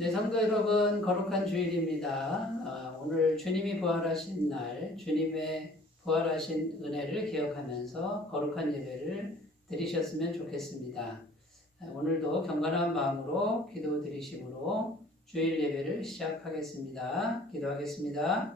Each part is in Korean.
네, 성도 여러분, 거룩한 주일입니다. 오늘 주님이 부활하신 날, 주님의 부활하신 은혜를 기억하면서 거룩한 예배를 드리셨으면 좋겠습니다. 오늘도 경건한 마음으로 기도 드리심으로 주일 예배를 시작하겠습니다. 기도하겠습니다.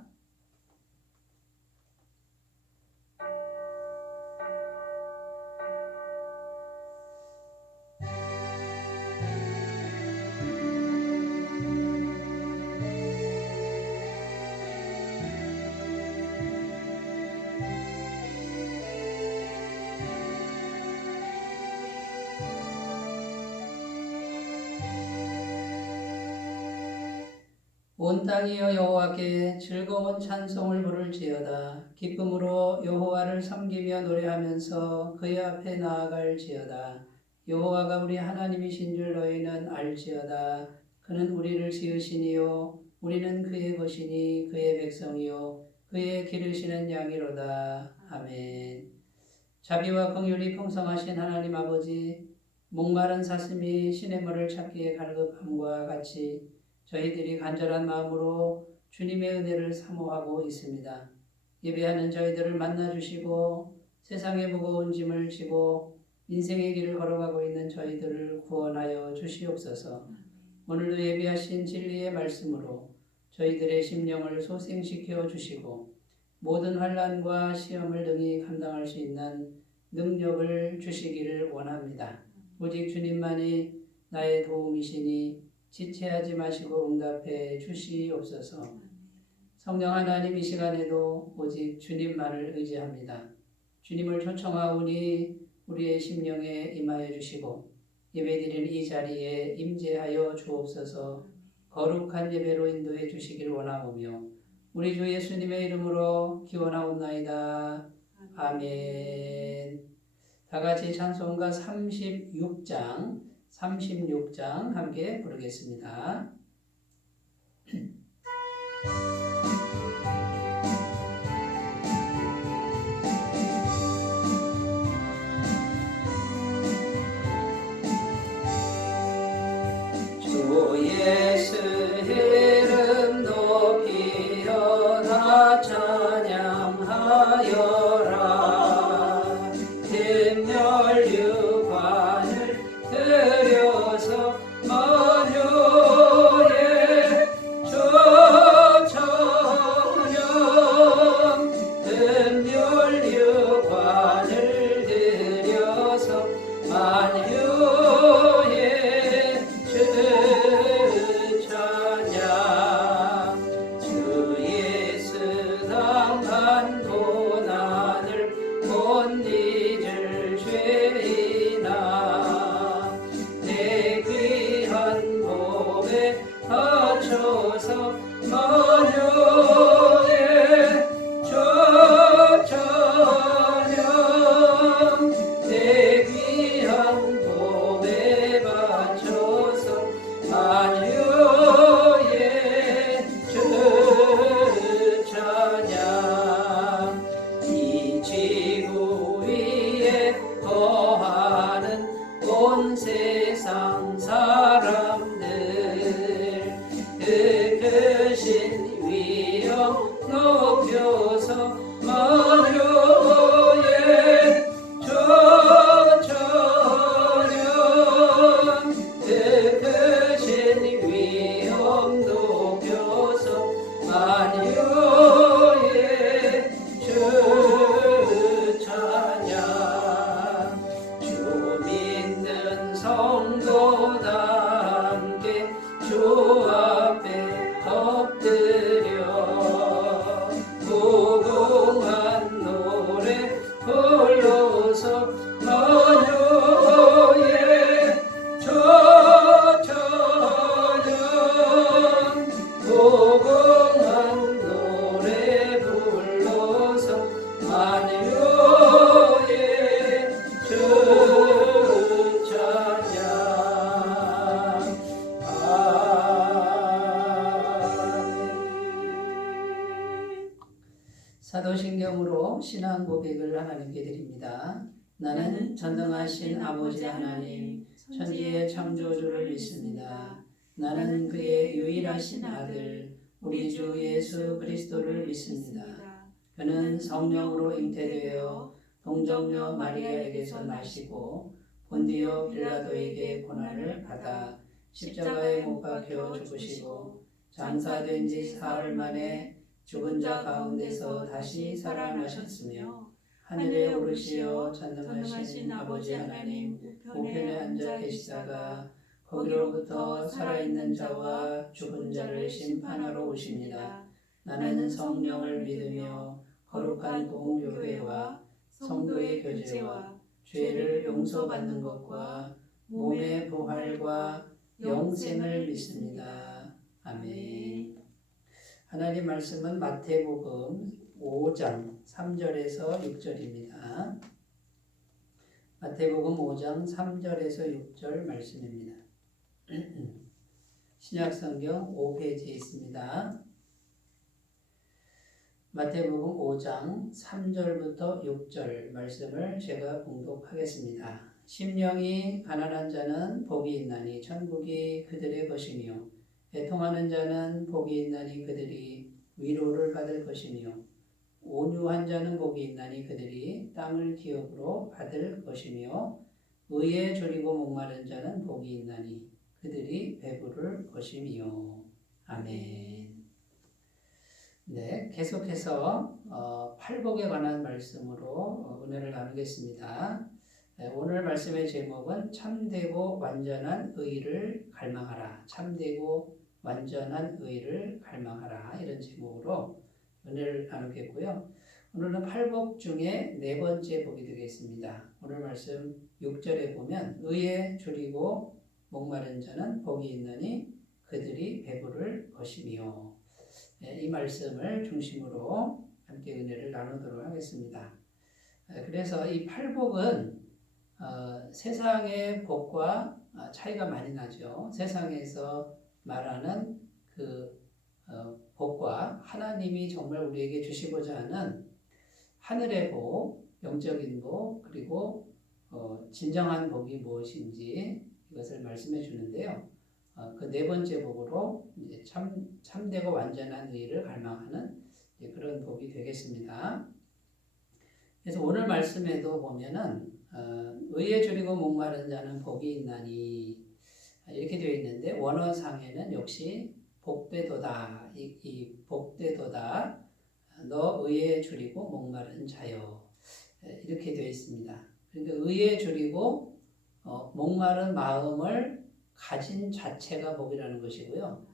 온 땅이여 여호와께 즐거운 찬송을 부를지어다. 기쁨으로 여호와를 섬기며 노래하면서 그의 앞에 나아갈지어다. 여호와가 우리 하나님이신 줄 너희는 알지어다. 그는 우리를 지으시니요 우리는 그의 것이니 그의 백성이요 그의 기르시는 양이로다. 아멘. 자비와 긍휼이 풍성하신 하나님 아버지, 목마른 사슴이 시냇물을 찾기에 갈급함과 같이 저희들이 간절한 마음으로 주님의 은혜를 사모하고 있습니다. 예배하는 저희들을 만나주시고 세상의 무거운 짐을 지고 인생의 길을 걸어가고 있는 저희들을 구원하여 주시옵소서. 오늘도 예배하신 진리의 말씀으로 저희들의 심령을 소생시켜 주시고 모든 환난과 시험을 능히 감당할 수 있는 능력을 주시기를 원합니다. 오직 주님만이 나의 도움이시니 지체하지 마시고 응답해 주시옵소서. 성령 하나님, 이 시간에도 오직 주님만을 의지합니다. 주님을 초청하오니 우리의 심령에 임하여 주시고 예배드리는 이 자리에 임재하여 주옵소서. 거룩한 예배로 인도해 주시길 원하오며 우리 주 예수님의 이름으로 기원하옵나이다. 아멘. 다 같이 찬송가 36장 함께 부르겠습니다. 주 예수 이름 높이어다 찬양하여라. 뒷면류관을 들여서 만유의 주천령 뒷면류관을 들여서 만유의 주 찬양. 주 예수 당한 고난을 못 잊을 죄이나 내 귀한 몸에 바쳐서 만유의 주 찬양. 내 귀한 몸에 바쳐서 만유의 주 찬양. 이 지구 위에 거하는 온 세상 사람들 그 크신 위엄 높여서 만유의 주 찬양. 그 크신 위엄 높여서 만유의 주 찬양. 주 믿는 성도다 함께 주 앞에 엎드려 무궁한 노래 불러서 만유의 주 찬양. 무궁한 노래 불러서 만유의 주 찬양. 아멘. 사도신경으로 신앙 고백을 하나님께 드립니다. 나는 전능하신 아버지 하나님, 천지의 창조주를 믿습니다. 나는 그의 유일하신 아들 우리 주 예수 그리스도를 믿습니다. 그는 성령으로 잉태되어 동정녀 마리아에게서 나시고 본디오 빌라도에게 고난을 받아 십자가에 못 박혀 죽으시고 장사된 지 사흘 만에 죽은 자 가운데서 다시 살아나셨으며 하늘에 오르시어 전능하신 아버지 하나님 우편에 앉아 계시다가 거기로부터 살아있는 자와 죽은 자를 심판하러 오십니다. 나는 성령을 믿으며 거룩한 공교회와 성도의 교제와 죄를 용서받는 것과 몸의 부활과 영생을 믿습니다. 아멘. 하나님 말씀은 마태복음 5장 3절에서 6절입니다. 마태복음 5장 3절에서 6절 말씀입니다. 신약성경 5페이지에 있습니다. 마태복음 5장 3절부터 6절 말씀을 제가 봉독하겠습니다. 심령이 가난한 자는 복이 있나니 천국이 그들의 것이며 애통하는 자는 복이 있나니 그들이 위로를 받을 것이며 온유한 자는 복이 있나니 그들이 땅을 기업으로 받을 것이며 의에 졸이고 목마른 자는 복이 있나니 그들이 배부를 것이며. 아멘. 네, 계속해서 팔복에 관한 말씀으로 은혜를 나누겠습니다. 오늘 말씀의 제목은 참되고 완전한 의를 갈망하라. 참되고 완전한 의를 갈망하라. 이런 제목으로 은혜를 나누겠고요. 오늘은 팔복 중에 네 번째 복이 되겠습니다. 오늘 말씀 6절에 보면 의에 줄이고 목마른 자는 복이 있나니 그들이 배부를 것이며. 이 말씀을 중심으로 함께 은혜를 나누도록 하겠습니다. 그래서 이 팔복은 세상의 복과 차이가 많이 나죠. 세상에서 말하는 그 복과 하나님이 정말 우리에게 주시고자 하는 하늘의 복, 영적인 복, 그리고 진정한 복이 무엇인지 이것을 말씀해 주는데요. 그 네 번째 복으로 이제 참되고 완전한 의를 갈망하는 그런 복이 되겠습니다. 그래서 오늘 말씀에도 보면은 의에 줄이고 목마른 자는 복이 있나니 이렇게 되어 있는데 원어상에는 역시 복되도다 이 복되도다 너 의에 줄이고 목마른 자여 이렇게 되어 있습니다. 그러니까 의에 줄이고 목마른 마음을 가진 자체가 복이라는 것이고요.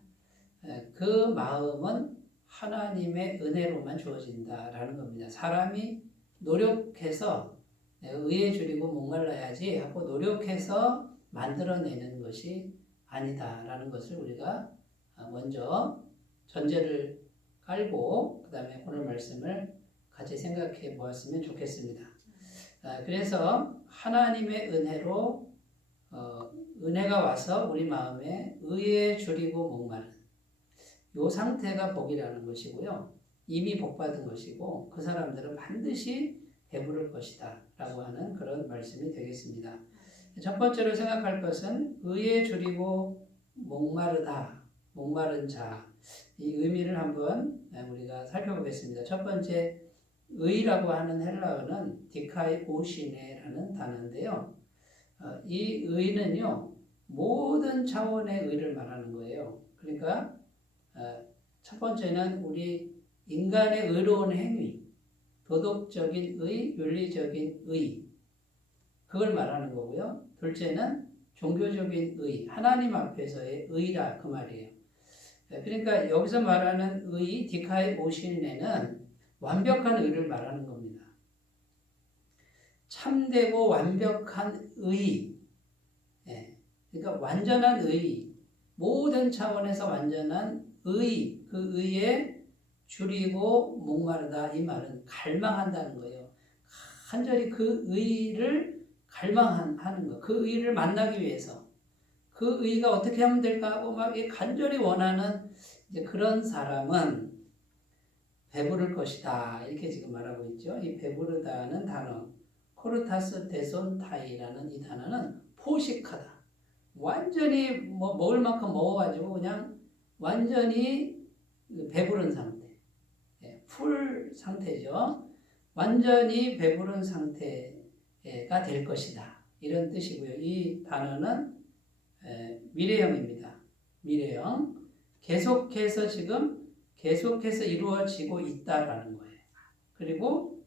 그 마음은 하나님의 은혜로만 주어진다라는 겁니다. 사람이 노력해서 의에 줄이고 목말라야지 하고 노력해서 만들어내는 것이 아니다라는 것을 우리가 먼저 전제를 깔고 그 다음에 오늘 말씀을 같이 생각해 보았으면 좋겠습니다. 그래서 하나님의 은혜로 은혜가 와서 우리 마음에 의에 줄이고 목마른 이 상태가 복이라는 것이고요. 이미 복받은 것이고 그 사람들은 반드시 배부를 것이다 라고 하는 그런 말씀이 되겠습니다. 첫 번째로 생각할 것은 의에 줄이고 목마르다, 목마른 자, 이 의미를 한번 우리가 살펴보겠습니다. 첫 번째, 의라고 하는 헬라어는 디카이오시네라는 단어인데요. 이 의는요, 모든 차원의 의를 말하는 거예요. 그러니까 첫 번째는 우리 인간의 의로운 행위, 도덕적인 의, 윤리적인 의, 그걸 말하는 거고요. 둘째는 종교적인 의, 하나님 앞에서의 의라 그 말이에요. 그러니까 여기서 말하는 의, 디카이오시네는 완벽한 의를 말하는 겁니다. 참되고 완벽한 의, 그러니까 완전한 의, 모든 차원에서 완전한 의, 그 의에 줄이고 목마르다 이 말은 갈망한다는 거예요. 간절히 그 의를 갈망하는 거, 그 의를 만나기 위해서 그 의가 어떻게 하면 될까 하고 막 간절히 원하는 이제 그런 사람은 배부를 것이다 이렇게 지금 말하고 있죠. 이 배부르다는 단어 코르타스 데손타이라는 이 단어는 포식하다, 완전히 뭐 먹을 만큼 먹어가지고 그냥 완전히 배부른 상태, 풀 상태죠. 완전히 배부른 상태가 될 것이다. 이런 뜻이고요. 이 단어는 미래형입니다. 미래형. 계속해서 이루어지고 있다라는 거예요. 그리고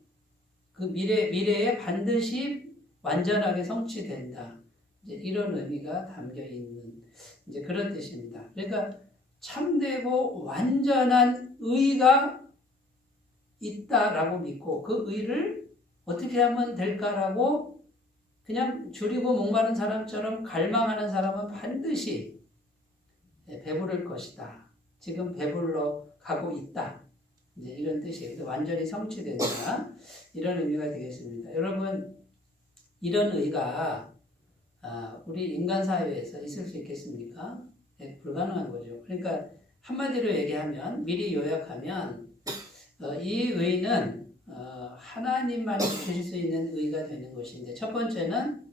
그 미래에 반드시 완전하게 성취된다. 이제 이런 의미가 담겨 있는 이제 그런 뜻입니다. 그러니까 참되고 완전한 의가 있다라고 믿고 그 의를 어떻게 하면 될까라고 그냥 줄이고 목마른 사람처럼 갈망하는 사람은 반드시 배부를 것이다. 지금 배불러 가고 있다. 이제 이런 뜻이에요. 완전히 성취된다. 이런 의미가 되겠습니다. 여러분, 이런 의가 우리 인간 사회에서 있을 수 있겠습니까? 불가능한 거죠. 그러니까 한마디로 얘기하면, 미리 요약하면 이 의는 하나님만이 주실 수 있는 의가 되는 것인데, 첫 번째는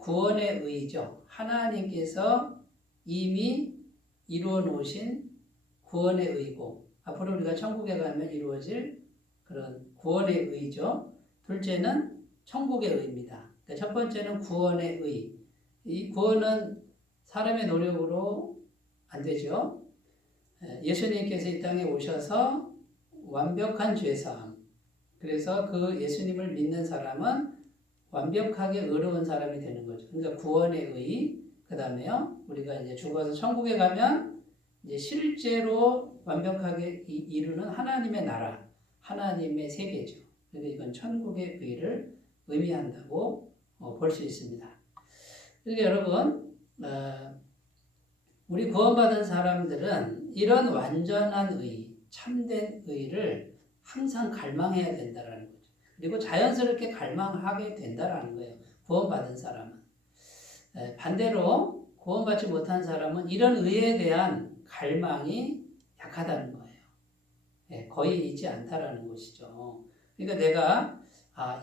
구원의 의죠. 하나님께서 이미 이루어 놓으신 구원의 의고, 앞으로 우리가 천국에 가면 이루어질 그런 구원의 의죠. 둘째는 천국의 의입니다. 그러니까 첫 번째는 구원의 의. 이 구원은 사람의 노력으로 안 되죠. 예수님께서 이 땅에 오셔서 완벽한 죄사함. 그래서 그 예수님을 믿는 사람은 완벽하게 의로운 사람이 되는 거죠. 그러니까 구원의 의. 그 다음에요, 우리가 이제 죽어서 천국에 가면 이제 실제로 완벽하게 이루는 하나님의 나라, 하나님의 세계죠. 그래서 이건 천국의 의를 의미한다고 볼 수 있습니다. 그러니까 여러분, 우리 구원받은 사람들은 이런 완전한 의, 참된 의를 항상 갈망해야 된다는 거죠. 그리고 자연스럽게 갈망하게 된다는 거예요. 구원받은 사람은. 반대로 구원받지 못한 사람은 이런 의에 대한 갈망이 약하다는 거예요. 거의 있지 않다라는 것이죠. 그러니까 내가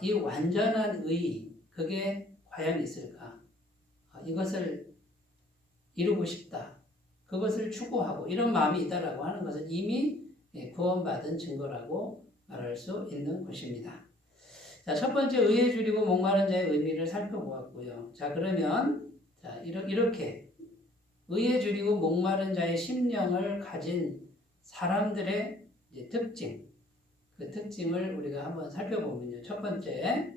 이 완전한 의, 그게 과연 있을까? 이것을 이루고 싶다. 그것을 추구하고 이런 마음이 있다라고 하는 것은 이미 구원받은 증거라고 말할 수 있는 것입니다. 자, 첫 번째 의에 줄이고 목마른 자의 의미를 살펴보았고요. 자, 그러면 이렇게 의에 줄이고 목마른 자의 심령을 가진 사람들의 특징, 그 특징을 우리가 한번 살펴보면요. 첫 번째,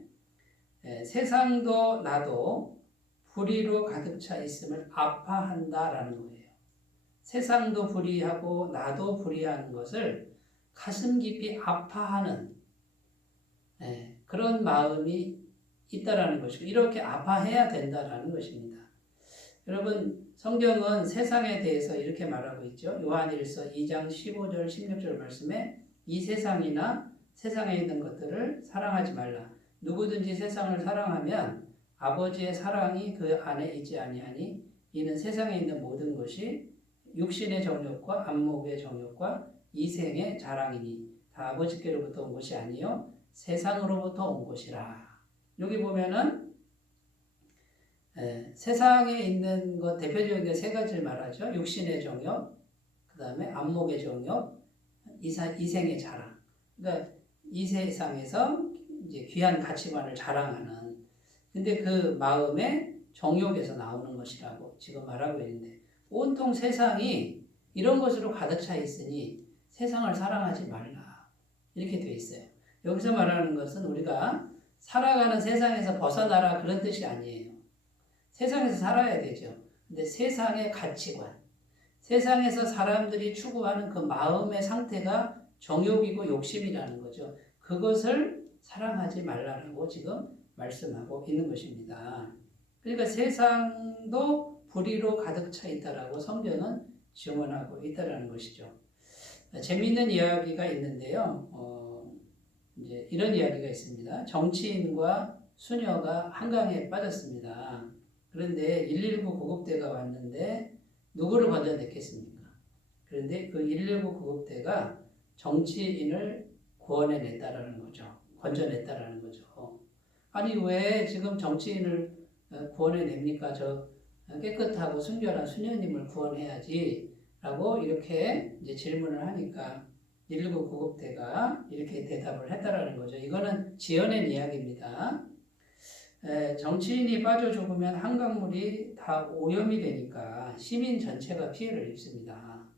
세상도 나도 불의로 가득 차 있음을 아파한다라는 거예요. 세상도 불의하고 나도 불의하는 것을 가슴 깊이 아파하는 그런 마음이 있다라는 것이고, 이렇게 아파해야 된다라는 것입니다. 여러분, 성경은 세상에 대해서 이렇게 말하고 있죠. 요한일서 2장 15절 16절 말씀에 이 세상이나 세상에 있는 것들을 사랑하지 말라. 누구든지 세상을 사랑하면 아버지의 사랑이 그 안에 있지 아니하니 이는 세상에 있는 모든 것이 육신의 정욕과 안목의 정욕과 이생의 자랑이니 다 아버지께로부터 온 것이 아니요 세상으로부터 온 것이라. 여기 보면은 세상에 있는 것 대표적인 세 가지를 말하죠. 육신의 정욕, 그 다음에 안목의 정욕, 이생의 자랑. 그러니까 이 세상에서 이제 귀한 가치관을 자랑하는. 근데 그 마음의 정욕에서 나오는 것이라고 지금 말하고 있는데, 온통 세상이 이런 것으로 가득 차 있으니 세상을 사랑하지 말라. 이렇게 돼 있어요. 여기서 말하는 것은 우리가 살아가는 세상에서 벗어나라 그런 뜻이 아니에요. 세상에서 살아야 되죠. 근데 세상의 가치관, 세상에서 사람들이 추구하는 그 마음의 상태가 정욕이고 욕심이라는 거죠. 그것을 사랑하지 말라라고 지금 말씀하고 있는 것입니다. 그러니까 세상도 불의로 가득 차 있다라고 성경은 증언하고 있다라는 것이죠. 재미있는 이야기가 있는데요. 이제 이런 이야기가 있습니다. 정치인과 수녀가 한강에 빠졌습니다. 그런데 119 구급대가 왔는데 누구를 건져냈겠습니까? 그런데 그 119 구급대가 정치인을 구원해냈다라는 거죠. 건져냈다라는 거죠. 아니 왜 지금 정치인을 구원해냅니까? 저 깨끗하고 순결한 수녀님을 구원해야지 라고 이렇게 이제 질문을 하니까 119 구급대가 이렇게 대답을 했다라는 거죠. 이거는 지어낸 이야기입니다. 정치인이 빠져 죽으면 한강물이 다 오염이 되니까 시민 전체가 피해를 입습니다.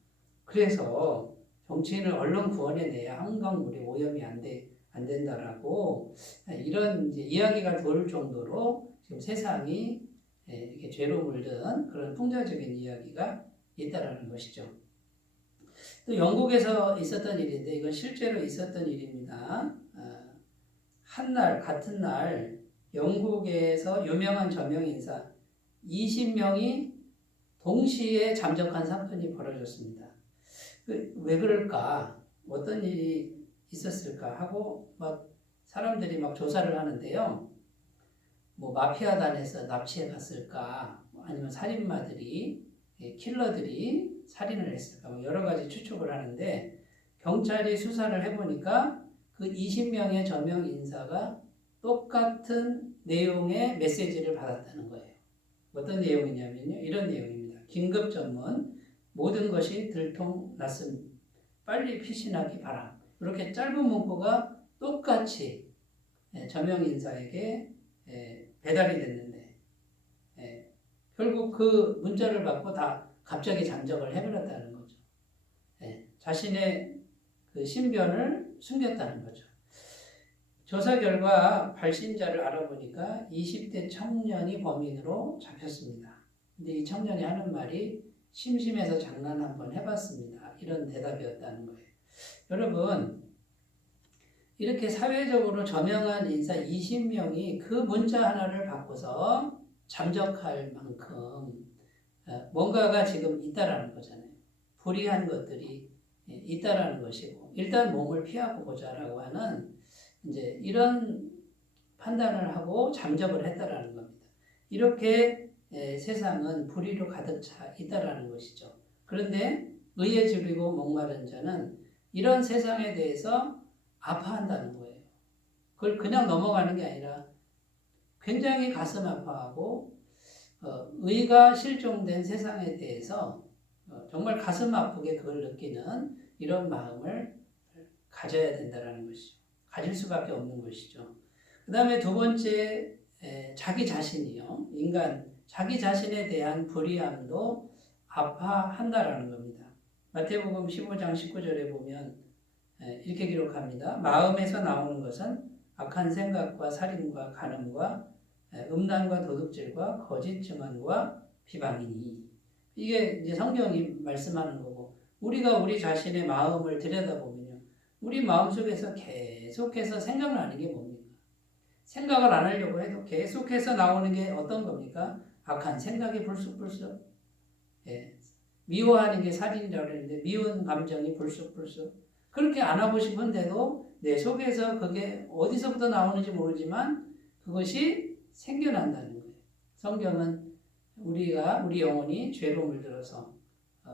그래서 정치인을 얼른 구원해내야 한강물이 오염이 안 된다라고 이런 이제 이야기가 돌 정도로 지금 세상이 이렇게 죄로 물든 그런 풍자적인 이야기가 있다라는 것이죠. 또 영국에서 있었던 일인데 이건 실제로 있었던 일입니다. 같은 날 영국에서 유명한 저명 인사 20명이 동시에 잠적한 사건이 벌어졌습니다. 왜 그럴까? 어떤 일이 있었을까? 하고 막 사람들이 막 조사를 하는데요. 뭐 마피아단에서 납치해 갔을까? 아니면 살인마들이, 킬러들이 살인을 했을까? 뭐 여러 가지 추측을 하는데 경찰이 수사를 해보니까 그 20명의 저명 인사가 똑같은 내용의 메시지를 받았다는 거예요. 어떤 내용이냐면요. 이런 내용입니다. 긴급 전문, 모든 것이 들통났음, 빨리 피신하기 바람. 이렇게 짧은 문구가 똑같이 저명 인사에게 배달이 됐는데 결국 그 문자를 받고 다 갑자기 잠적을 해버렸다는 거죠. 자신의 그 신변을 숨겼다는 거죠. 조사 결과 발신자를 알아보니까 20대 청년이 범인으로 잡혔습니다. 근데 이 청년이 하는 말이 심심해서 장난 한번 해봤습니다. 이런 대답이었다는 거예요. 여러분, 이렇게 사회적으로 저명한 인사 20명이 그 문자 하나를 받고서 잠적할 만큼 뭔가가 지금 있다라는 거잖아요. 불이한 것들이 있다라는 것이고, 일단 몸을 피하고 보자라고 하는 이제 이런 판단을 하고 잠적을 했다라는 겁니다. 이렇게 세상은 불의로 가득 차 있다라는 것이죠. 그런데 의에 줄이고 목마른 자는 이런 세상에 대해서 아파한다는 거예요. 그걸 그냥 넘어가는 게 아니라 굉장히 가슴 아파하고 의가 실종된 세상에 대해서 정말 가슴 아프게 그걸 느끼는 이런 마음을 가져야 된다는 것이죠. 가질 수밖에 없는 것이죠. 그 다음에 두 번째, 자기 자신이요. 인간, 자기 자신에 대한 불의함도 아파한다라는 겁니다. 마태복음 15장 19절에 보면 이렇게 기록합니다. 마음에서 나오는 것은 악한 생각과 살인과 간음과 음란과 도둑질과 거짓 증언과 비방이니. 이게 이제 성경이 말씀하는 거고, 우리가 우리 자신의 마음을 들여다보면요, 우리 마음속에서 계속해서 생각나는 게 뭡니까? 생각을 안 하려고 해도 계속해서 나오는 게 어떤 겁니까? 악한 생각이 불쑥불쑥. 미워하는 게 살인이라고 그러는데 미운 감정이 불쑥불쑥. 그렇게 안 하고 싶은데도 내 속에서 그게 어디서부터 나오는지 모르지만 그것이 생겨난다는 거예요. 성경은 우리 영혼이 죄로 물들어서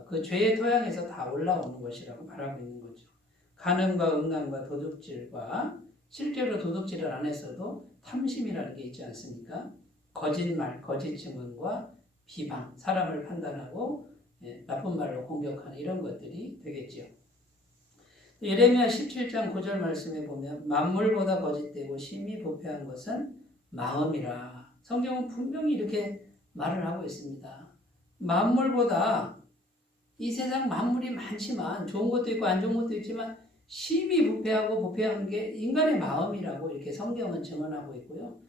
그 죄의 토양에서 다 올라오는 것이라고 말하고 있는 거죠. 간음과 음란과 도둑질과 실제로 도둑질을 안 했어도 탐심이라는 게 있지 않습니까? 거짓말, 거짓 증언과 비방, 사람을 판단하고 나쁜 말로 공격하는 이런 것들이 되겠죠. 예레미야 17장 9절 말씀에 보면 만물보다 거짓되고 심히 부패한 것은 마음이라. 성경은 분명히 이렇게 말을 하고 있습니다. 만물보다 이 세상 만물이 많지만 좋은 것도 있고 안 좋은 것도 있지만 심히 부패하고 부패한 게 인간의 마음이라고 이렇게 성경은 증언하고 있고요.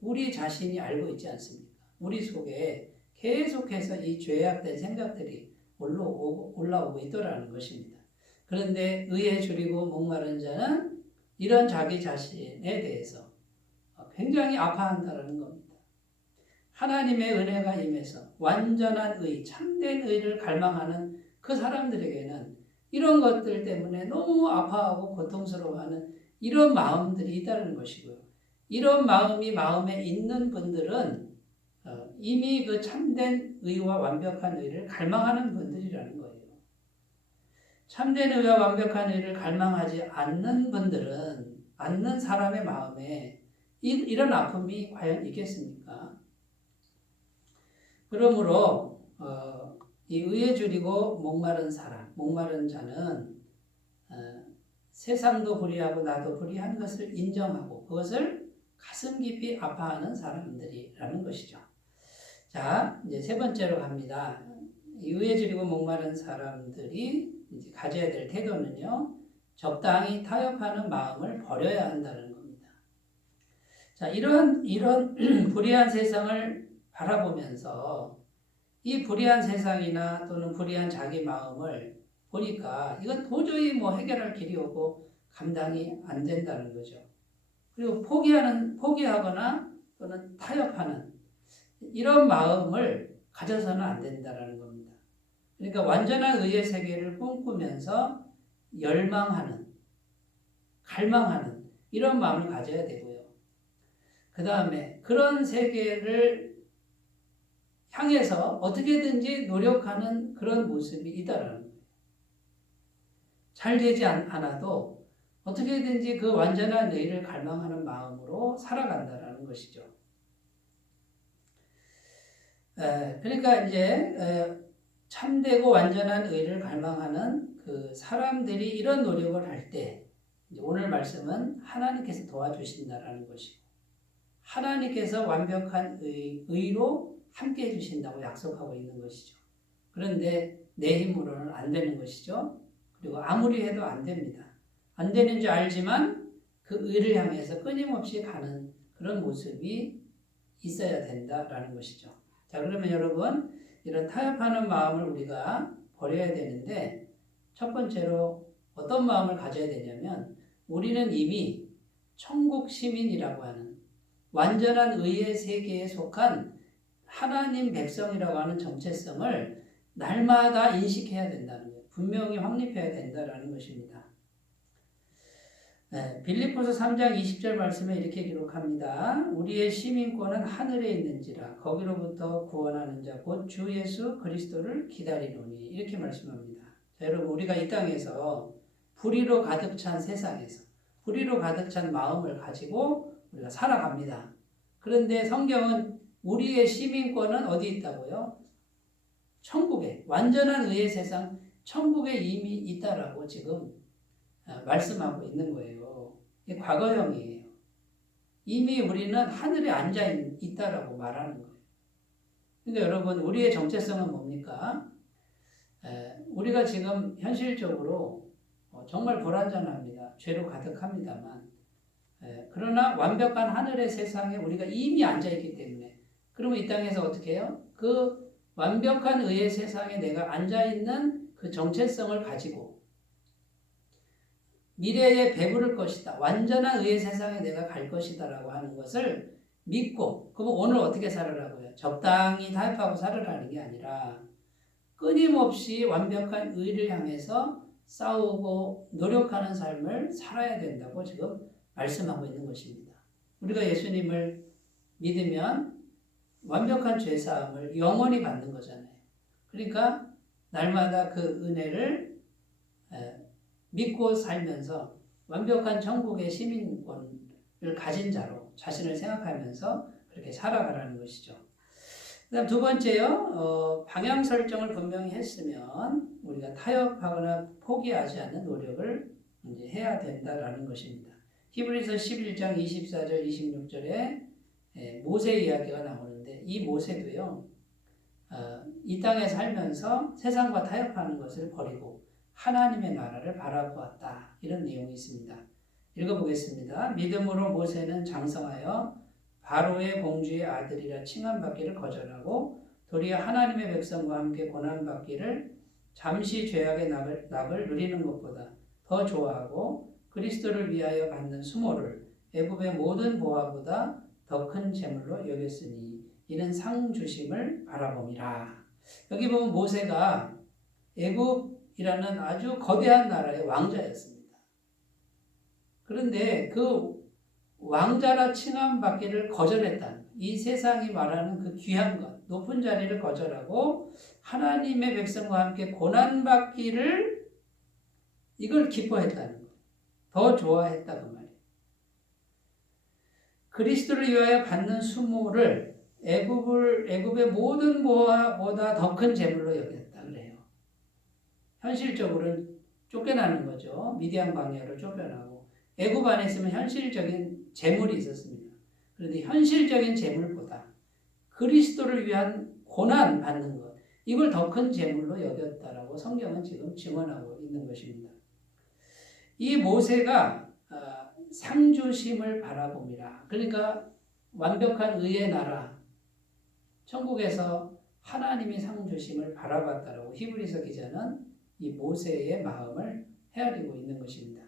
우리 자신이 알고 있지 않습니까? 우리 속에 계속해서 이 죄악된 생각들이 올라오고 있더라는 것입니다. 그런데 의에 줄이고 목마른 자는 이런 자기 자신에 대해서 굉장히 아파한다는 겁니다. 하나님의 은혜가 임해서 완전한 의, 참된 의를 갈망하는 그 사람들에게는 이런 것들 때문에 너무 아파하고 고통스러워하는 이런 마음들이 있다는 것이고요. 이런 마음이 마음에 있는 분들은 이미 그 참된 의와 완벽한 의를 갈망하는 분들이라는 거예요. 참된 의와 완벽한 의를 갈망하지 않는 분들은, 않는 사람의 마음에 이런 아픔이 과연 있겠습니까? 그러므로 이 의에 줄이고 목마른 자는 세상도 불의하고 나도 불의한 것을 인정하고 그것을 가슴 깊이 아파하는 사람들이라는 것이죠. 자, 이제 세 번째로 갑니다. 의에 줄이고 목마른 사람들이 이제 가져야 될 태도는요, 적당히 타협하는 마음을 버려야 한다는 겁니다. 자, 이런 불의한 세상을 바라보면서 이 불의한 세상이나 또는 불의한 자기 마음을 보니까 이건 도저히 해결할 길이 없고 감당이 안 된다는 거죠. 그리고 포기하거나 또는 타협하는 이런 마음을 가져서는 안 된다는 겁니다. 그러니까 완전한 의의 세계를 꿈꾸면서 열망하는, 갈망하는 이런 마음을 가져야 되고요. 그 다음에 그런 세계를 향해서 어떻게든지 노력하는 그런 모습이 있다라는 거예요. 잘 되지 않아도 어떻게든지 그 완전한 의를 갈망하는 마음으로 살아간다라는 것이죠. 그러니까 이제 참되고 완전한 의를 갈망하는 그 사람들이 이런 노력을 할 때 오늘 말씀은 하나님께서 도와주신다라는 것이고 하나님께서 완벽한 의로 함께 해주신다고 약속하고 있는 것이죠. 그런데 내 힘으로는 안 되는 것이죠. 그리고 아무리 해도 안 됩니다. 안 되는 줄 알지만 그 의를 향해서 끊임없이 가는 그런 모습이 있어야 된다라는 것이죠. 자, 그러면 여러분 이런 타협하는 마음을 우리가 버려야 되는데 첫 번째로 어떤 마음을 가져야 되냐면 우리는 이미 천국 시민이라고 하는 완전한 의의 세계에 속한 하나님 백성이라고 하는 정체성을 날마다 인식해야 된다는 거예요. 분명히 확립해야 된다는 것입니다. 빌립보서 3장 20절 말씀에 이렇게 기록합니다. 우리의 시민권은 하늘에 있는지라 거기로부터 구원하는 자 곧 주 예수 그리스도를 기다리노니 이렇게 말씀합니다. 자, 여러분 우리가 이 땅에서 불의로 가득 찬 세상에서 불의로 가득 찬 마음을 가지고 우리가 살아갑니다. 그런데 성경은 우리의 시민권은 어디 있다고요? 천국에, 완전한 의의 세상 천국에 이미 있다라고 지금 말씀하고 있는 거예요. 이게 과거형이에요. 이미 우리는 하늘에 앉아 있다라고 말하는 거예요. 그러니까 여러분 우리의 정체성은 뭡니까? 우리가 지금 현실적으로 정말 불완전합니다. 죄로 가득합니다만 그러나 완벽한 하늘의 세상에 우리가 이미 앉아있기 때문에 그러면 이 땅에서 어떻게 해요? 그 완벽한 의의 세상에 내가 앉아있는 그 정체성을 가지고 미래에 배부를 것이다. 완전한 의의 세상에 내가 갈 것이다 라고 하는 것을 믿고 그럼 오늘 어떻게 살으라고요? 적당히 타협하고 살으라는 게 아니라 끊임없이 완벽한 의를 향해서 싸우고 노력하는 삶을 살아야 된다고 지금 말씀하고 있는 것입니다. 우리가 예수님을 믿으면 완벽한 죄사함을 영원히 받는 거잖아요. 그러니까 날마다 그 은혜를 믿고 살면서 완벽한 천국의 시민권을 가진 자로 자신을 생각하면서 그렇게 살아가라는 것이죠. 그 다음 두 번째요. 방향 설정을 분명히 했으면 우리가 타협하거나 포기하지 않는 노력을 이제 해야 된다라는 것입니다. 히브리서 11장 24절 26절에 모세 이야기가 나오는데 이 모세도요. 이 땅에 살면서 세상과 타협하는 것을 버리고 하나님의 나라를 바라보았다. 이런 내용이 있습니다. 읽어보겠습니다. 믿음으로 모세는 장성하여 바로의 공주의 아들이라 칭함받기를 거절하고 도리어 하나님의 백성과 함께 고난받기를 잠시 죄악의 낙을 누리는 것보다 더 좋아하고 그리스도를 위하여 받는 수모를 애굽의 모든 보화보다 더 큰 재물로 여겼으니 이는 상 주심을 바라봄이라. 여기 보면 모세가 애굽이라는 아주 거대한 나라의 왕자였습니다. 그런데 그 왕자라 칭함받기를 거절했다는 이 세상이 말하는 그 귀한 것, 높은 자리를 거절하고 하나님의 백성과 함께 고난받기를 이걸 기뻐했다는 것, 더 좋아했다 그 말이에요. 그리스도를 위하여 받는 수모를 애굽의 모든 보다 더 큰 재물로 여겼다 그래요. 현실적으로는 쫓겨나는 거죠. 미디안 광야로 쫓겨나고 애굽 안에 있으면 현실적인 재물이 있었습니다. 그런데 현실적인 재물보다 그리스도를 위한 고난 받는 것, 이걸 더 큰 재물로 여겼다라고 성경은 지금 증언하고 있는 것입니다. 이 모세가 상주심을 바라봄이라. 그러니까 완벽한 의의 나라, 천국에서 하나님이 상주심을 바라봤다라고 히브리서 기자는 이 모세의 마음을 헤아리고 있는 것입니다.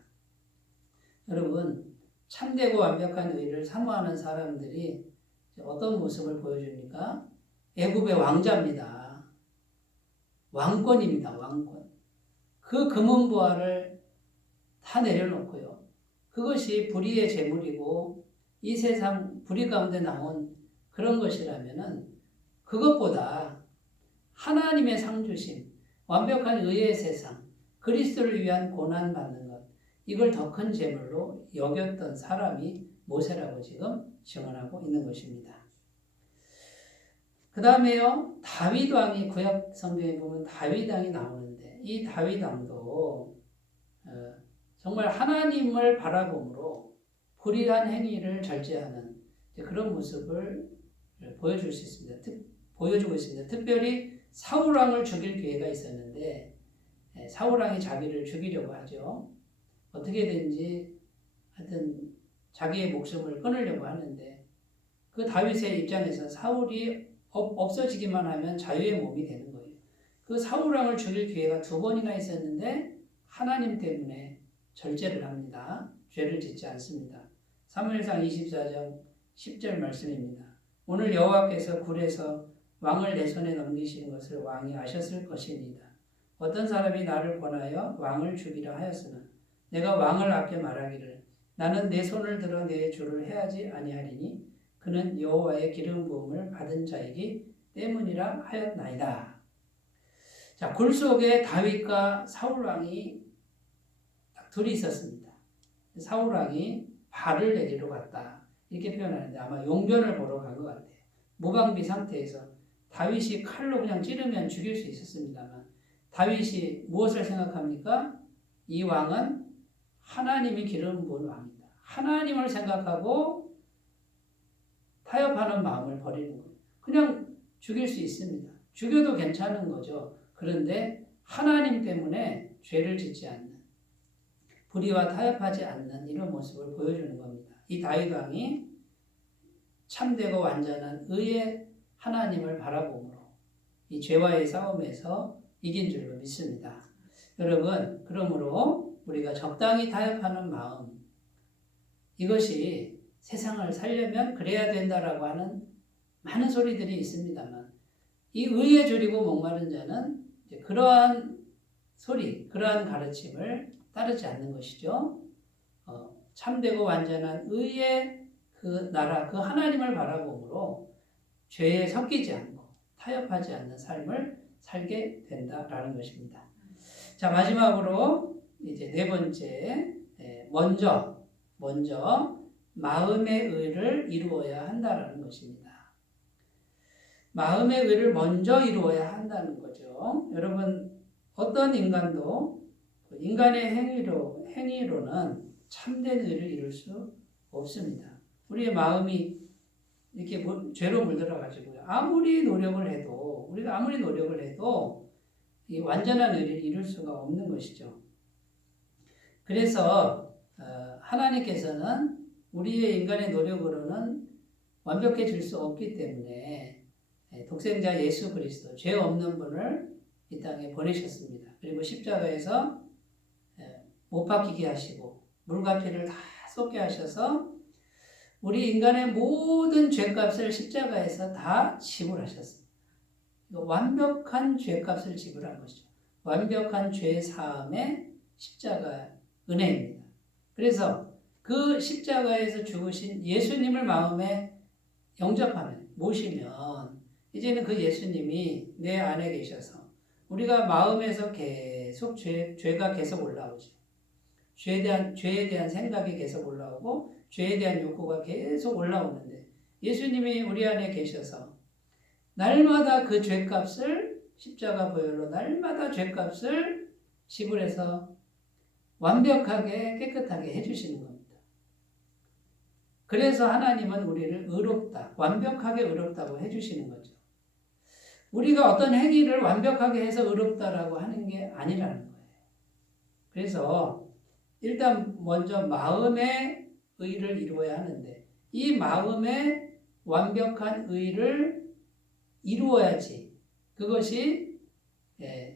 여러분, 참되고 완벽한 의를 사모하는 사람들이 어떤 모습을 보여줍니까? 애굽의 왕자입니다. 왕권입니다. 왕권. 그 금은보화를 다 내려놓고요. 그것이 불의의 재물이고 이 세상 불의 가운데 나온 그런 것이라면은 그것보다 하나님의 상주심, 완벽한 의의 세상, 그리스도를 위한 고난받는 것, 이걸 더 큰 재물로 여겼던 사람이 모세라고 지금 증언하고 있는 것입니다. 그 다음에요, 다윗 왕이 구약 성경에 보면 다윗 왕이 나오는데 이 다윗 왕도 정말 하나님을 바라봄으로 불의한 행위를 절제하는 그런 모습을 보여주고 있습니다. 특별히 사울 왕을 죽일 기회가 있었는데 사울 왕이 자기를 죽이려고 하죠. 어떻게든지 하여튼 자기의 목숨을 끊으려고 하는데 그 다윗의 입장에서 사울이 없어지기만 하면 자유의 몸이 되는 거예요. 그 사울 왕을 죽일 기회가 2번이나 있었는데 하나님 때문에 절제를 합니다. 죄를 짓지 않습니다. 사무엘상 24장 10절 말씀입니다. 오늘 여호와께서 굴에서 왕을 내 손에 넘기시는 것을 왕이 아셨을 것이니이다. 어떤 사람이 나를 권하여 왕을 죽이라 하였으나 내가 왕을 아껴 말하기를 나는 내 손을 들어 내 주를 해하지 아니하리니 그는 여호와의 기름 부음을 받은 자이기 때문이라 하였나이다. 자, 굴 속에 다윗과 사울 왕이 둘이 있었습니다. 사울 왕이 발을 내리러 갔다 이렇게 표현하는데 아마 용변을 보러 간 것 같아요. 무방비 상태에서 다윗이 칼로 그냥 찌르면 죽일 수 있었습니다만 다윗이 무엇을 생각합니까? 이 왕은 하나님이 기름 부은 왕이다. 하나님을 생각하고 타협하는 마음을 버리는 거예요. 그냥 죽일 수 있습니다. 죽여도 괜찮은 거죠. 그런데 하나님 때문에 죄를 짓지 않는, 불의와 타협하지 않는 이런 모습을 보여주는 겁니다. 이 다윗 왕이 참되고 완전한 의의 하나님을 바라봄으로 이 죄와의 싸움에서 이긴 줄로 믿습니다. 여러분, 그러므로 우리가 적당히 타협하는 마음, 이것이 세상을 살려면 그래야 된다라고 하는 많은 소리들이 있습니다만 이 의에 줄이고 목마른 자는 이제 그러한 소리, 그러한 가르침을 따르지 않는 것이죠. 참되고 완전한 의의 그 나라, 그 하나님을 바라봄으로 죄에 섞이지 않고 타협하지 않는 삶을 살게 된다라는 것입니다. 자, 마지막으로 이제 4번째, 먼저 마음의 의를 이루어야 한다라는 것입니다. 마음의 의를 먼저 이루어야 한다는 거죠. 여러분, 어떤 인간도 인간의 행위로는 참된 의를 이룰 수 없습니다. 우리의 마음이 이렇게 죄로 물들어가지고요. 우리가 아무리 노력을 해도 이 완전한 의를 이룰 수가 없는 것이죠. 그래서 하나님께서는 우리의 인간의 노력으로는 완벽해질 수 없기 때문에 독생자 예수 그리스도, 죄 없는 분을 이 땅에 보내셨습니다. 그리고 십자가에서 못 박히게 하시고 물과 피를 다 쏟게 하셔서 우리 인간의 모든 죄값을 십자가에서 다 지불하셨습니다. 완벽한 죄값을 지불한 것이죠. 완벽한 죄 사함의 십자가 은혜입니다. 그래서 그 십자가에서 죽으신 예수님을 마음에 영접하면, 모시면 이제는 그 예수님이 내 안에 계셔서 우리가 마음에서 계속 죄가 계속 올라오죠. 죄에 대한 생각이 계속 올라오고 죄에 대한 욕구가 계속 올라오는데 예수님이 우리 안에 계셔서 날마다 그 죄값을 십자가 보혈로 날마다 죄값을 지불해서 완벽하게 깨끗하게 해주시는 겁니다. 그래서 하나님은 우리를 의롭다, 완벽하게 의롭다고 해주시는 거죠. 우리가 어떤 행위를 완벽하게 해서 의롭다라고 하는 게 아니라는 거예요. 그래서 일단 먼저 마음의 의를 이루어야 하는데 이 마음의 완벽한 의를 이루어야지 그것이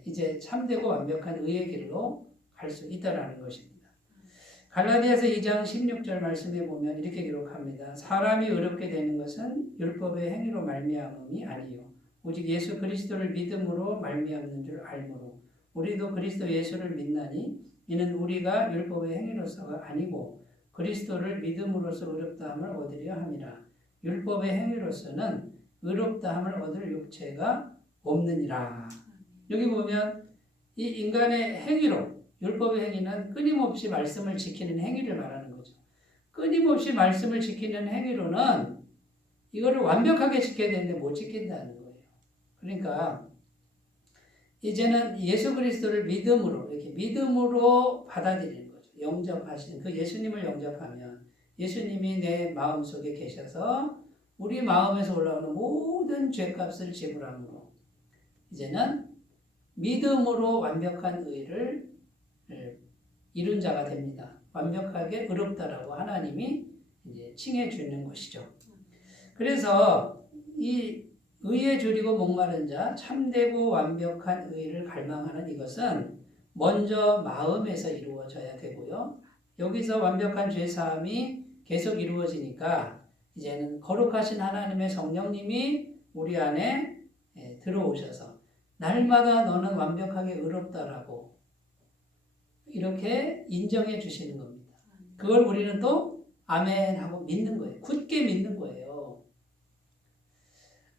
이제 참되고 완벽한 의의 길로 갈 수 있다는 것입니다. 갈라디아서 2장 16절 말씀에 보면 이렇게 기록합니다. 사람이 의롭게 되는 것은 율법의 행위로 말미암음이 아니요 오직 예수 그리스도를 믿음으로 말미암는 줄 알므로 우리도 그리스도 예수를 믿나니 이는 우리가 율법의 행위로서가 아니고 그리스도를 믿음으로써 의롭다함을 얻으려 함이라. 율법의 행위로서는 의롭다함을 얻을 육체가 없느니라. 여기 보면 이 인간의 행위로 율법의 행위는 끊임없이 말씀을 지키는 행위를 말하는 거죠. 끊임없이 말씀을 지키는 행위로는 이거를 완벽하게 지켜야 되는데 못 지킨다는 거예요. 그러니까 이제는 예수 그리스도를 믿음으로 이렇게 믿음으로 받아들이는 거죠. 영접하시는 그 예수님을 영접하면 예수님이 내 마음속에 계셔서 우리 마음에서 올라오는 모든 죄값을 지불함으로 이제는 믿음으로 완벽한 의를 이룬 자가 됩니다. 완벽하게 의롭다라고 하나님이 이제 칭해 주는 것이죠. 그래서 이 의에 줄이고 목마른 자, 참되고 완벽한 의를 갈망하는 이것은 먼저 마음에서 이루어져야 되고요. 여기서 완벽한 죄사함이 계속 이루어지니까 이제는 거룩하신 하나님의 성령님이 우리 안에 들어오셔서 날마다 너는 완벽하게 의롭다라고 이렇게 인정해 주시는 겁니다. 그걸 우리는 또 아멘 하고 믿는 거예요. 굳게 믿는 거예요.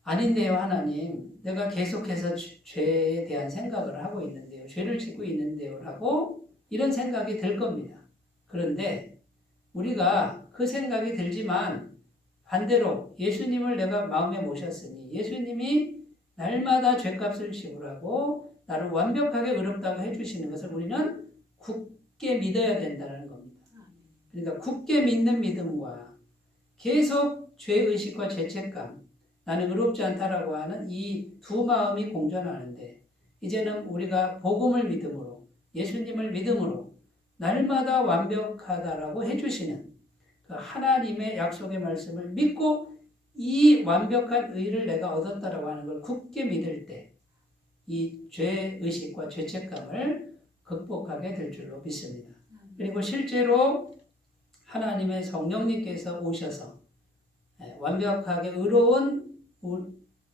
아닌데요, 하나님. 내가 계속해서 죄에 대한 생각을 하고 있는데요. 죄를 짓고 있는데요. 라고 이런 생각이 들 겁니다. 그런데 우리가 그 생각이 들지만 반대로 예수님을 내가 마음에 모셨으니 예수님이 날마다 죄값을 지불하고 나를 완벽하게 의롭다고 해주시는 것을 우리는 굳게 믿어야 된다는 겁니다. 그러니까 굳게 믿는 믿음과 계속 죄의식과 죄책감, 나는 의롭지 않다라고 하는 이 두 마음이 공존하는데 이제는 우리가 복음을 믿음으로 예수님을 믿음으로 날마다 완벽하다라고 해주시는 그 하나님의 약속의 말씀을 믿고 이 완벽한 의를 내가 얻었다라고 하는 걸 굳게 믿을 때 이 죄의식과 죄책감을 극복하게 될 줄로 믿습니다. 그리고 실제로 하나님의 성령님께서 오셔서 완벽하게 의로운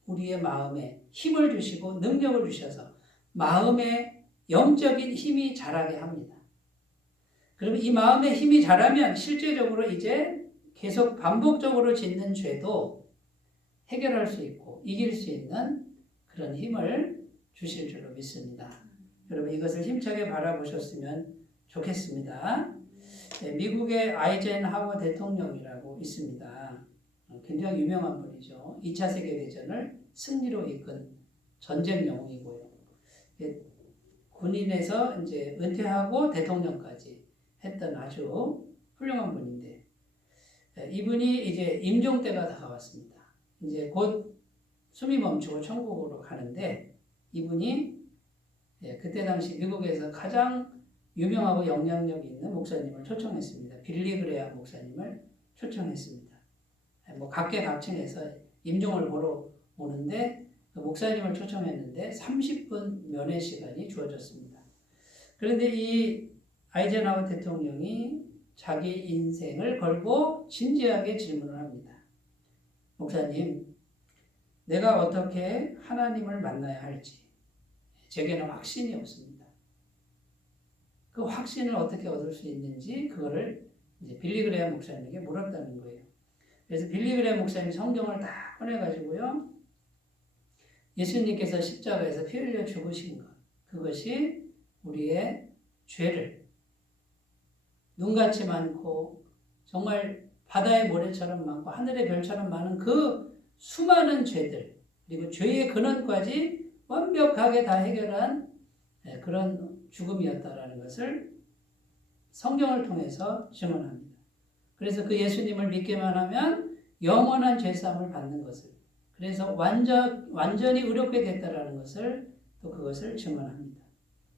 우리의 마음에 힘을 주시고 능력을 주셔서 마음에 영적인 힘이 자라게 합니다. 그러면 이 마음의 힘이 자라면 실제적으로 이제 계속 반복적으로 짓는 죄도 해결할 수 있고 이길 수 있는 그런 힘을 주실 줄로 믿습니다. 여러분 이것을 힘차게 바라보셨으면 좋겠습니다. 미국의 아이젠하워 대통령이라고 있습니다. 굉장히 유명한 분이죠. 2차 세계대전을 승리로 이끈 전쟁 영웅이고요. 군인에서 이제 은퇴하고 대통령까지 했던 아주 훌륭한 분인데 이분이 이제 임종 때가 다가왔습니다. 이제 곧 숨이 멈추고 천국으로 가는데 이분이 그때 당시 미국에서 가장 유명하고 영향력 있는 목사님을 초청했습니다. 빌리 그레암 목사님을 초청했습니다. 뭐 각계각층에서 임종을 보러 오는데 그 목사님을 초청했는데 30분 면회 시간이 주어졌습니다. 그런데 이 아이젠하워 대통령이 자기 인생을 걸고 진지하게 질문을 합니다. 목사님, 내가 어떻게 하나님을 만나야 할지 제게는 확신이 없습니다. 그 확신을 어떻게 얻을 수 있는지 그거를 이제 빌리 그레암 목사님에게 물었다는 거예요. 그래서 빌리 그레암 목사님이 성경을 다 꺼내가지고요. 예수님께서 십자가에서 피 흘려 죽으신 것, 그것이 우리의 죄를 눈같이 많고 정말 바다의 모래처럼 많고 하늘의 별처럼 많은 그 수많은 죄들 그리고 죄의 근원까지 완벽하게 다 해결한 그런 죽음이었다라는 것을 성경을 통해서 증언합니다. 그래서 그 예수님을 믿기만 하면 영원한 죄사함을 받는 것을 그래서 완전히 의롭게 됐다라는 것을 또 그것을 증언합니다.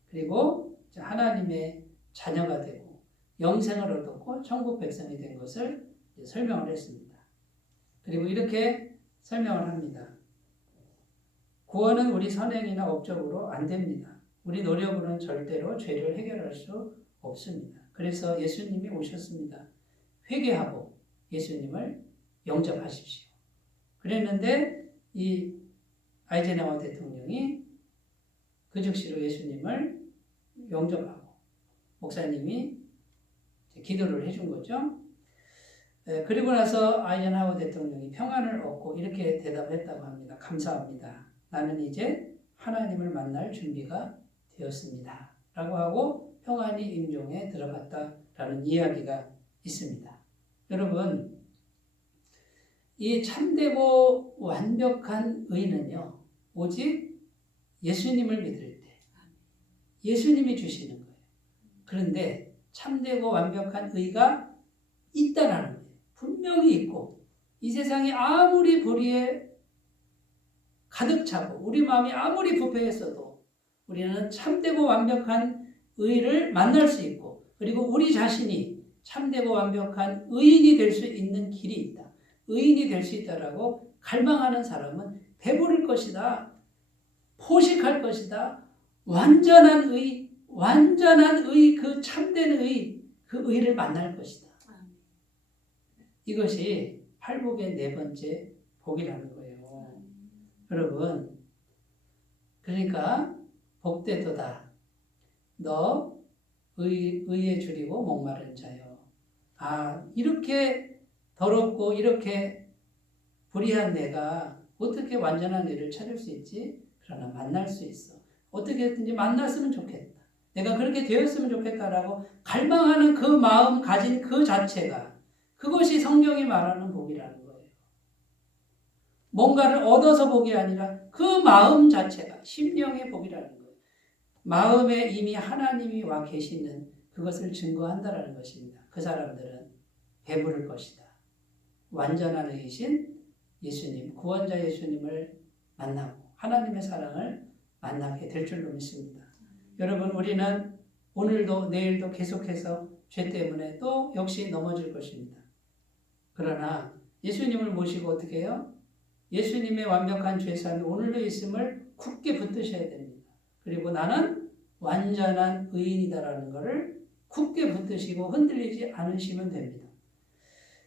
그리고 하나님의 자녀가 되고 영생을 얻었고 천국 백성이 된 것을 설명을 했습니다. 그리고 이렇게 설명을 합니다. 구원은 우리 선행이나 업적으로 안 됩니다. 우리 노력으로는 절대로 죄를 해결할 수 없습니다. 그래서 예수님이 오셨습니다. 회개하고 예수님을 영접하십시오. 그랬는데 이 아이젠하워 대통령이 그 즉시로 예수님을 영접하고 목사님이 기도를 해준 거죠. 그리고 나서 아이젠하워 대통령이 평안을 얻고 이렇게 대답했다고 합니다. 감사합니다. 나는 이제 하나님을 만날 준비가 되었습니다. 라고 하고 평안히 임종에 들어갔다라는 이야기가 있습니다. 여러분, 이 참되고 완벽한 의는요, 오직 예수님을 믿을 때 예수님이 주시는 거예요. 그런데 참되고 완벽한 의가 있다라는 거예요. 분명히 있고 이 세상이 아무리 불의에 가득 차고 우리 마음이 아무리 부패했어도 우리는 참되고 완벽한 의를 만날 수 있고 그리고 우리 자신이 참되고 완벽한 의인이 될 수 있는 길이 있다. 의인이 될 수 있다라고 갈망하는 사람은 배부를 것이다. 포식할 것이다. 완전한 의, 그 참된 의, 그 의를 만날 것이다. 이것이 팔복의 네 번째 복이라는 거예요. 여러분, 그러니까 복되도다. 너 의에 줄이고 목마른 자여. 이렇게 더럽고 이렇게 불의한 내가 어떻게 완전한 의를 찾을 수 있지? 그러나 만날 수 있어. 어떻게든지 만났으면 좋겠다. 내가 그렇게 되었으면 좋겠다라고 갈망하는 그 마음 가진 그 자체가 그것이 성경이 말하는 복이라는 거예요. 뭔가를 얻어서 복이 아니라 그 마음 자체가 심령의 복이라는 거예요. 마음에 이미 하나님이 와 계시는 그것을 증거한다라는 것입니다. 그 사람들은 배부를 것이다. 완전한 의이신 예수님, 구원자 예수님을 만나고 하나님의 사랑을 만나게 될 줄로 믿습니다. 여러분, 우리는 오늘도 내일도 계속해서 죄 때문에 또 역시 넘어질 것입니다. 그러나 예수님을 모시고 어떻게 해요? 예수님의 완벽한 죄사함이 오늘도 있음을 굳게 붙드셔야 됩니다. 그리고 나는 완전한 의인이다라는 것을 굳게 붙드시고 흔들리지 않으시면 됩니다.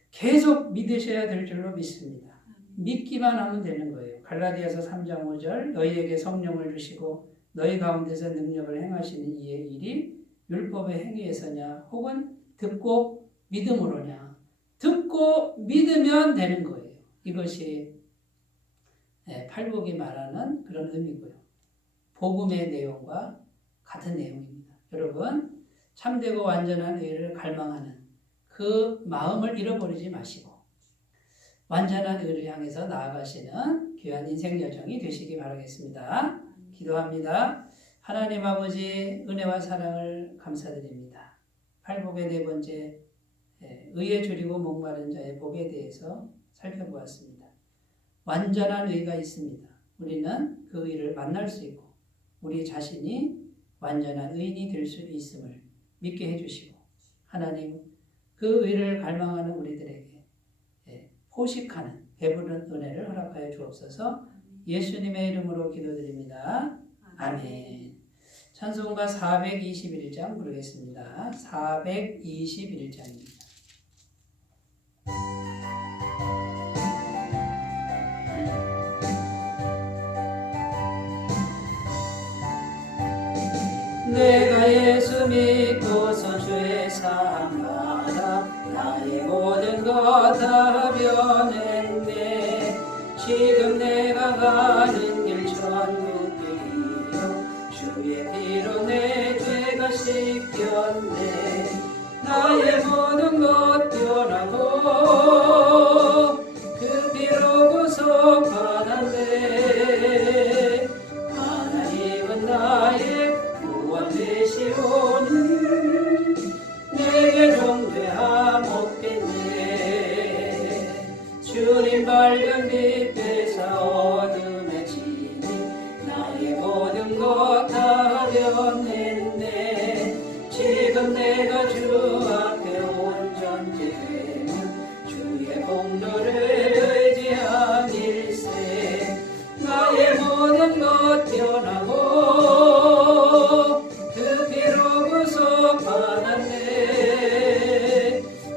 계속 믿으셔야 될 줄로 믿습니다. 믿기만 하면 되는 거예요. 갈라디아서 3장 5절 너희에게 성령을 주시고 너희 가운데서 능력을 행하시는 이의 일이 율법의 행위에서냐 혹은 듣고 믿음으로냐. 듣고 믿으면 되는 거예요. 이것이 팔복이 말하는 그런 의미고요. 복음의 내용과 같은 내용입니다. 여러분, 참되고 완전한 의를 갈망하는 그 마음을 잃어버리지 마시고 완전한 의를 향해서 나아가시는 귀한 인생 여정이 되시기 바라겠습니다. 기도합니다. 하나님 아버지 은혜와 사랑을 감사드립니다. 팔복의 네 번째 의에 줄이고 목마른 자의 복에 대해서 살펴보았습니다. 완전한 의가 있습니다. 우리는 그 의를 만날 수 있고 우리 자신이 완전한 의인이 될 수 있음을 믿게 해주시고 하나님 그 의를 갈망하는 우리들에게 포식하는 배부른 은혜를 허락하여 주옵소서. 예수님의 이름으로 기도드립니다. 아멘. 찬송가 421장 부르겠습니다. 421장입니다. 내가 예수 믿고서 죄 사함 받아 나의 모든 것 다 변했네. 지금 내가 가는 길 천국길이요 주의 피로 내 죄가 씻겼네. 나의 모든 것 변하고 그 피로 구속받았네. 하나님은 나의 구원 되시오니 내게 정죄함 없겠네. 주님 밝은 빛 되사 어둠에 지니 나의 모든 것 다 변했네. 지금 내가 주 앞에 온전히 되면 주의 공로를 의지함일세. 나의 모든 것 변하고 그 피로 구속받았네.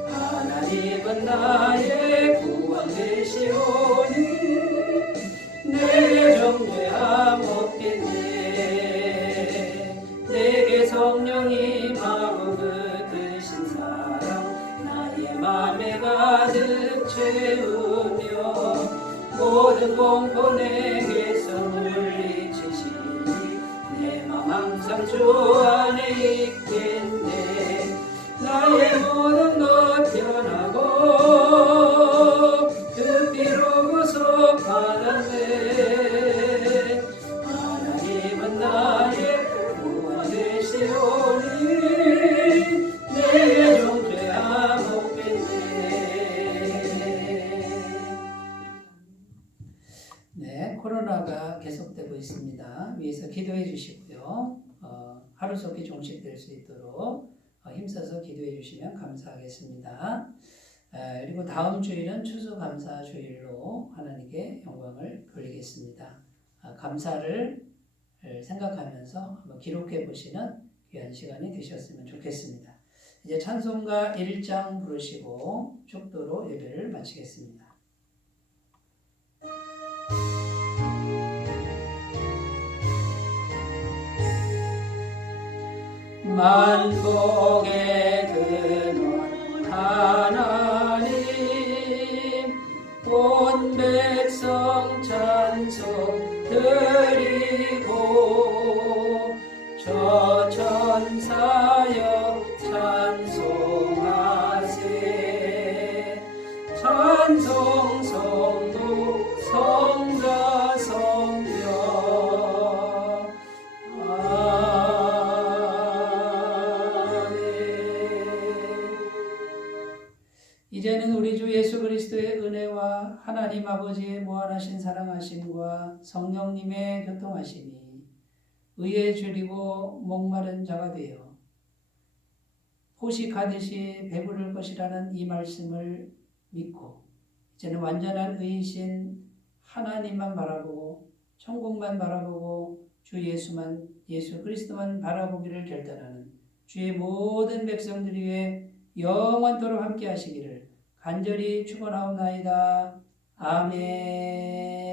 하나님은 나의 구원 되시오니 내게 정죄함 없겠네. 내게 성령이 임하고 그 크신 사랑 나의 맘에 가득 채우며 모든 공포 내게서 물리치시니 내 맘 항상 주 안에 있겠네. 나의 모든 것 변하고 그 피로 구속받았네. 하나님은 나의 구원 되시오니 내게 정죄함 없겠네. 네, 코로나가 계속되고 있습니다. 위에서 기도해 주시고요. 하루속히 종식될 수 있도록 힘써서 기도해 주시면 감사하겠습니다. 그리고 다음 주일은 추수감사 주일로 하나님께 영광을 돌리겠습니다. 감사를 생각하면서 한번 기록해 보시는 귀한 시간이 되셨으면 좋겠습니다. 이제 찬송가 1장 부르시고 축도로 예배를 마치겠습니다. 만복의 근원 하나님 온 백성 찬송 드리고 저 천사여 찬송하세. 찬송 성도 성자 성녀 이제는 우리 주 예수 그리스도의 은혜와 하나님 아버지의 무한하신 사랑하심과 성령님의 교통하심이 의에 줄이고 목마른 자가 되어 포식하듯이 배부를 것이라는 이 말씀을 믿고 이제는 완전한 의이신 하나님만 바라보고 천국만 바라보고 주 예수 그리스도만 바라보기를 결단하는 주의 모든 백성들 위해 영원토록 함께 하시기를 간절히 축원하옵나이다. 아멘.